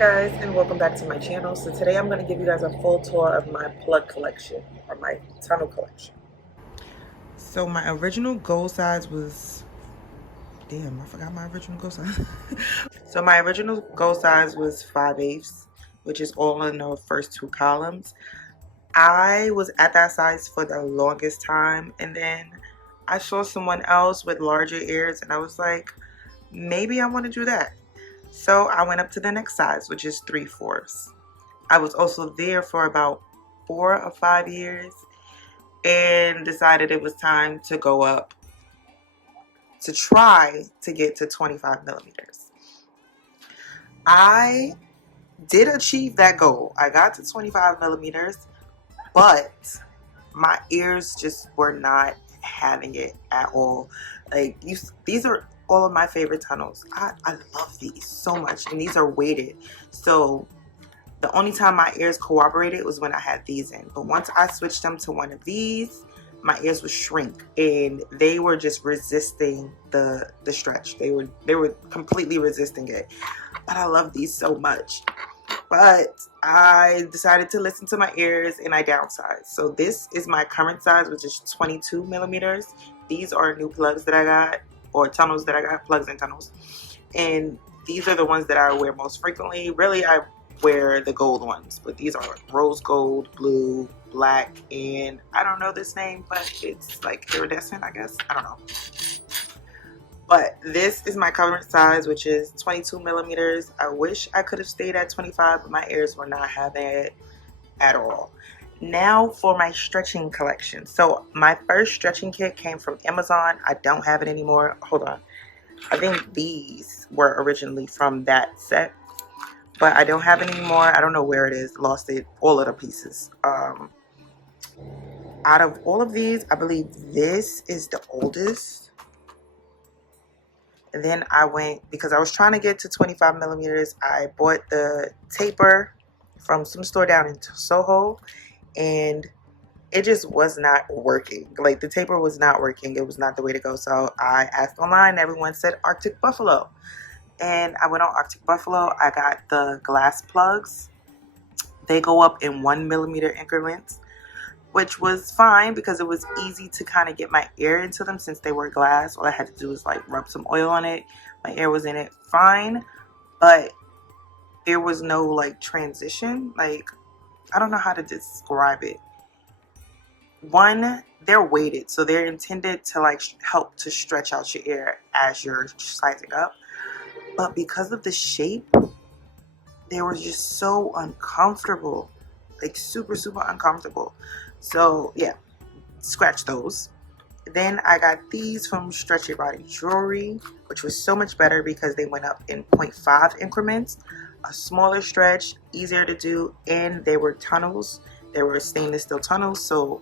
Guys, and welcome back to my channel. So today I'm going to give you guys a full tour of my plug collection, or my tunnel collection. So my original goal size was, damn, I forgot my original goal size. So my original goal size was 5/8, which is all in the first two columns. I was at that size for the longest time, and then I saw someone else with larger ears, and I was like, maybe I want to do that. So I went up to the next size, which is 3/4. I was also there for about 4 or 5 years and decided it was time to go up to try to get to 25 millimeters. I did achieve that goal. I got to 25 millimeters, but my ears just were not having it at all. Like, these are all of my favorite tunnels. I love these so much, and these are weighted. So the only time my ears cooperated was when I had these in. But once I switched them to one of these, my ears would shrink, and they were just resisting the stretch. They were completely resisting it. But I love these so much. But I decided to listen to my ears, and I downsized. So this is my current size, which is 22 millimeters. These are new plugs that I got, or tunnels that I got, plugs and tunnels. And these are the ones that I wear most frequently. Really, I wear the gold ones, but these are rose gold, blue, black, and I don't know this name, but it's like iridescent, I guess. I don't know. But this is my current size, which is 22 millimeters. I wish I could have stayed at 25, but my ears were not having it at all. Now for my stretching collection. So my first stretching kit came from Amazon. I don't have it anymore. Hold on. I think these were originally from that set, but I don't have it anymore. I don't know where it is. Lost it, all of the pieces. Out of all of these, I believe this is the oldest. And then I went, because I was trying to get to 25 millimeters, I bought the taper from some store down in Soho, and it just was not working. Like, the taper was not working. It was not the way to go. So I asked online. Everyone said Arctic Buffalo. And I went on Arctic Buffalo. I got the glass plugs. They go up in 1 millimeter increments, which was fine because it was easy to kind of get my ear into them since they were glass. All I had to do was like rub some oil on it. My ear was in it fine, but there was no like transition. Like, I don't know how to describe it. One, they're weighted, so they're intended to like help to stretch out your ear as you're sizing up. But because of the shape, they were just so uncomfortable, like super uncomfortable. So yeah, scratch those. Then I got these from StretchIt Body Jewelry, which was so much better because they went up in 0.5 increments, a smaller stretch, easier to do, and they were tunnels. They were stainless steel tunnels, so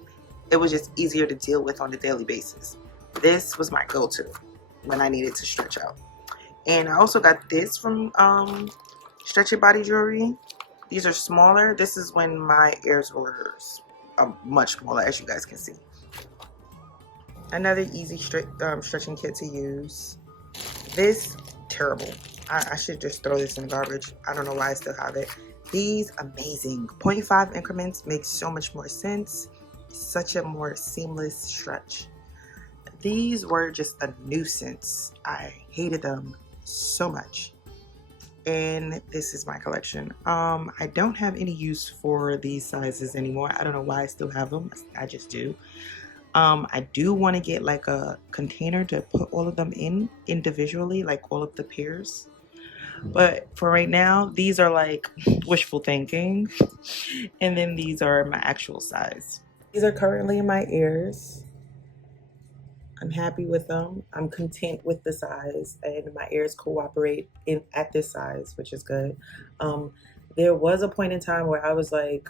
it was just easier to deal with on a daily basis. This was my go-to when I needed to stretch out. And I also got this from StretchIt Body Jewelry. These are smaller. This is when my ears were much smaller, as you guys can see. Another easy stretching kit to use. This, terrible. I should just throw this in the garbage. I don't know why I still have it. These, amazing. 0.5 increments makes so much more sense. Such a more seamless stretch. These were just a nuisance. I hated them so much. And this is my collection. I don't have any use for these sizes anymore. I don't know why I still have them. I just do. I do want to get like a container to put all of them in individually, like all of the pairs. But for right now, these are like wishful thinking. And then these are my actual size. These are currently in my ears. I'm happy with them. I'm content with the size, and my ears cooperate at this size, which is good. There was a point in time where I was like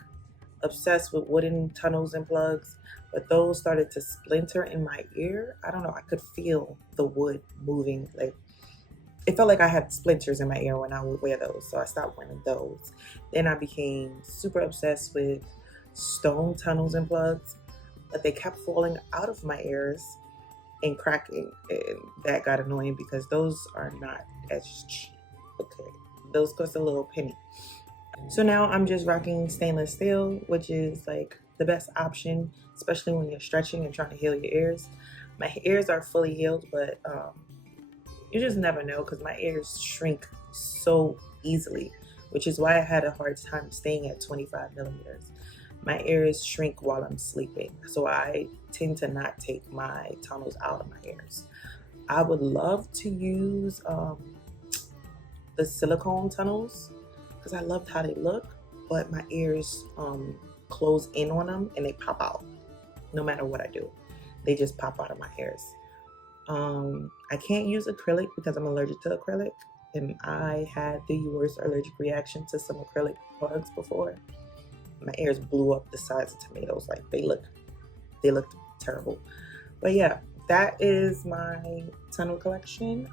obsessed with wooden tunnels and plugs, but those started to splinter in my ear. I don't know. I could feel the wood moving. Like, it felt like I had splinters in my ear when I would wear those, so I stopped wearing those. Then I became super obsessed with stone tunnels and plugs, but they kept falling out of my ears and cracking, and that got annoying because those are not as cheap. Okay, Those cost a little penny. So now I'm just rocking stainless steel, which is like the best option, especially when you're stretching and trying to heal your ears. My ears are fully healed, but you just never know because my ears shrink so easily, which is why I had a hard time staying at 25 millimeters. My ears shrink while I'm sleeping, so I tend to not take my tunnels out of my ears. I would love to use the silicone tunnels because I loved how they look, but my ears close in on them and they pop out no matter what I do. They just pop out of my ears. I can't use acrylic because I'm allergic to acrylic, and I had the worst allergic reaction to some acrylic plugs before. My ears blew up the size of tomatoes. Like they looked terrible. But yeah, that is my tunnel collection.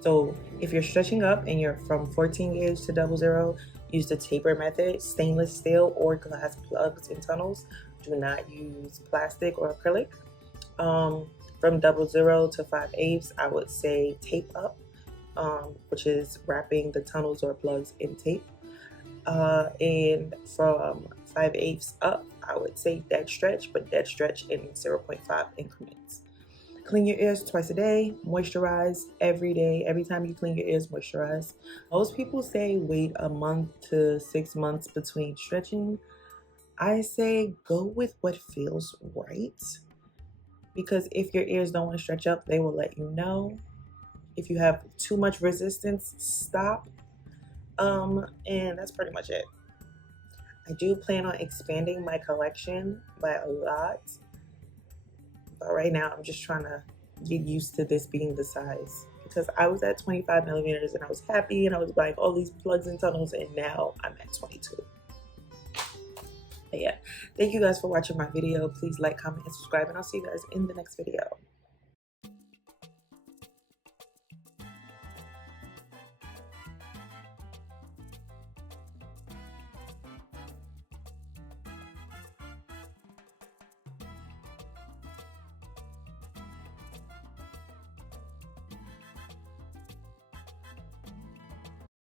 So if you're stretching up and you're from 14 gauge to 00, use the taper method, stainless steel or glass plugs and tunnels. Do not use plastic or acrylic. From 00 to 5/8, I would say tape up, which is wrapping the tunnels or plugs in tape. And from 5/8 up, I would say dead stretch, but dead stretch in 0.5 increments. Clean your ears twice a day, moisturize every day. Every time you clean your ears, moisturize. Most people say wait a month to 6 months between stretching. I say go with what feels right, because if your ears don't want to stretch up, they will let you know. If you have too much resistance, stop. And that's pretty much it. I do plan on expanding my collection by a lot, but right now I'm just trying to get used to this being the size, because I was at 25 millimeters and I was happy and I was buying all these plugs and tunnels, and now I'm at 22. But yeah, thank you guys for watching my video. Please like, comment, and subscribe, and I'll see you guys in the next video.